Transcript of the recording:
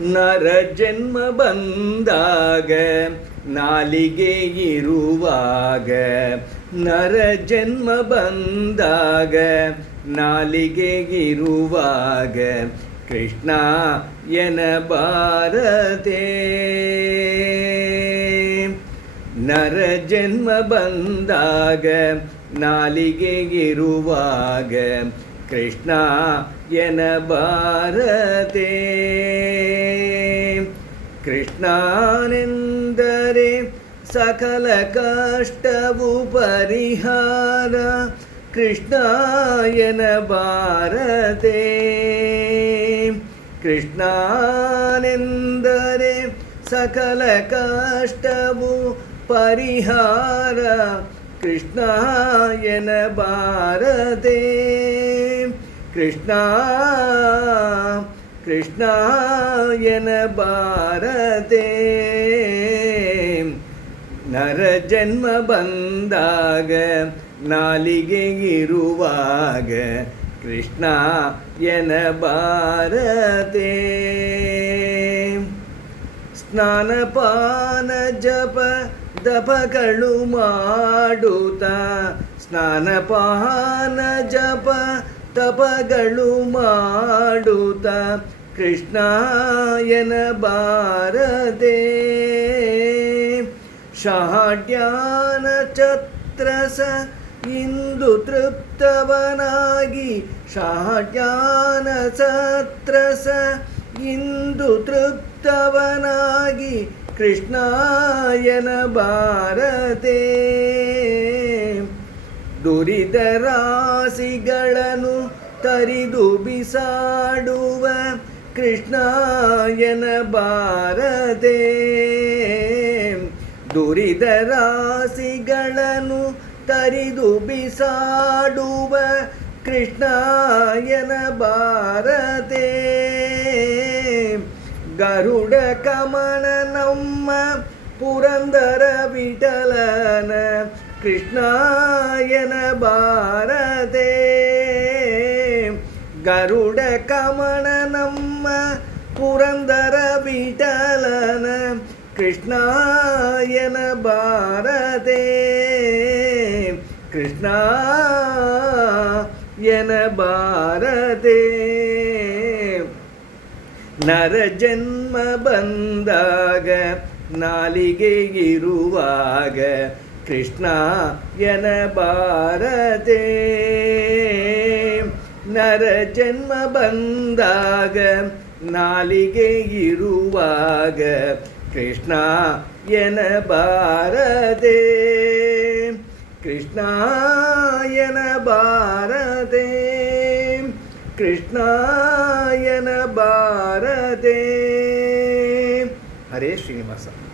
ನರ ಜನ್ಮ ಬಂದಾಗ ನಾಲಿಗೆ ಇರುವಾಗ, ನರ ಜನ್ಮ ಬಂದಾಗ ನಾಲಿಗೆ ಇರುವಾಗ ಕೃಷ್ಣ ಎನ್ನಬಾರದೆ. ನರ ಜನ್ಮ ಬಂದಾಗ ನಾಲಿಗೆ ಇರುವಾಗ ಕೃಷ್ಣ ಎನ್ನಬಾರದೆ. ಕೃಷ್ಣನೆಂದರೆ ಸಕಲ ಕಷ್ಟವು ಪರಿಹಾರ, ಕೃಷ್ಣ ಎನ್ನಬಾರದೆ. ಕೃಷ್ಣನೆಂದರೆ ಸಕಲ ಕಷ್ಟವು ಪರಿಹಾರ, ಕೃಷ್ಣ ಎನ್ನಬಾರದೆ. ಕೃಷ್ಣ ಕೃಷ್ಣ ಎನ್ನಬಾರದೆ. ನರ ಜನ್ಮ ಬಂದಾಗ ನಾಲಿಗೆ ಇರುವಾಗ ಕೃಷ್ಣ ಎನ್ನಬಾರದೆ. ಸ್ನಾನಪಾನ ಜಪ ದಪಗಳು ಮಾಡುತ್ತಾ, ಸ್ನಾನಪಾನ ಜಪ ತಪಗಳು ಮಾಡುತ್ತಾ ಕೃಷ್ಣ ಎನ್ನಬಾರದೆ. ಷಾಢ್ಯಾನ ಛತ್ರಸ ಇಂದು ತೃಪ್ತವನಾಗಿ, ಷಾಢ್ಯಾನ ಛತ್ರಸ ಇಂದು ತೃಪ್ತವನಾಗಿ ಕೃಷ್ಣ ಎನ್ನಬಾರದೆ. ದುರಿದ ರಾಶಿಗಳನ್ನು ತರಿದು ಬಿಸಾಡುವ ಕೃಷ್ಣ ಎನ್ನಬಾರದೆ. ದುರಿದ ರಾಶಿಗಳನ್ನು ತರಿದು ಬಿಸಾಡುವ ಕೃಷ್ಣ ಎನ್ನಬಾರದೆ. ಗರುಡ ಕಮನ ನಮ್ಮ ಪುರಂದರ ವಿಠಲನ ಕೃಷ್ಣ ಎನ್ನಬಾರದೆ. ಗರುಡ ಕಮನ ನಮ್ಮ ಪುರಂದರ ವಿಠಲನ ಕೃಷ್ಣ ಎನ್ನಬಾರದೆ. ಕೃಷ್ಣ ಎನ್ನಬಾರದೆ. ನರ ಜನ್ಮ ಬಂದಾಗ ನಾಲಿಗೆ ಇರುವಾಗ ಕೃಷ್ಣ ಎನ್ನಬಾರದೆ. ನರ ಜನ್ಮ ಬಂದಾಗ ನಾಲಿಗೆ ಇರುವಾಗ ಕೃಷ್ಣ ಎನ್ನಬಾರದೆ. ಕೃಷ್ಣ ಎನ್ನಬಾರದೆ. ಕೃಷ್ಣ ಎನ್ನಬಾರದೆ. ಹರೇ ಶ್ರೀನಿವಾಸ.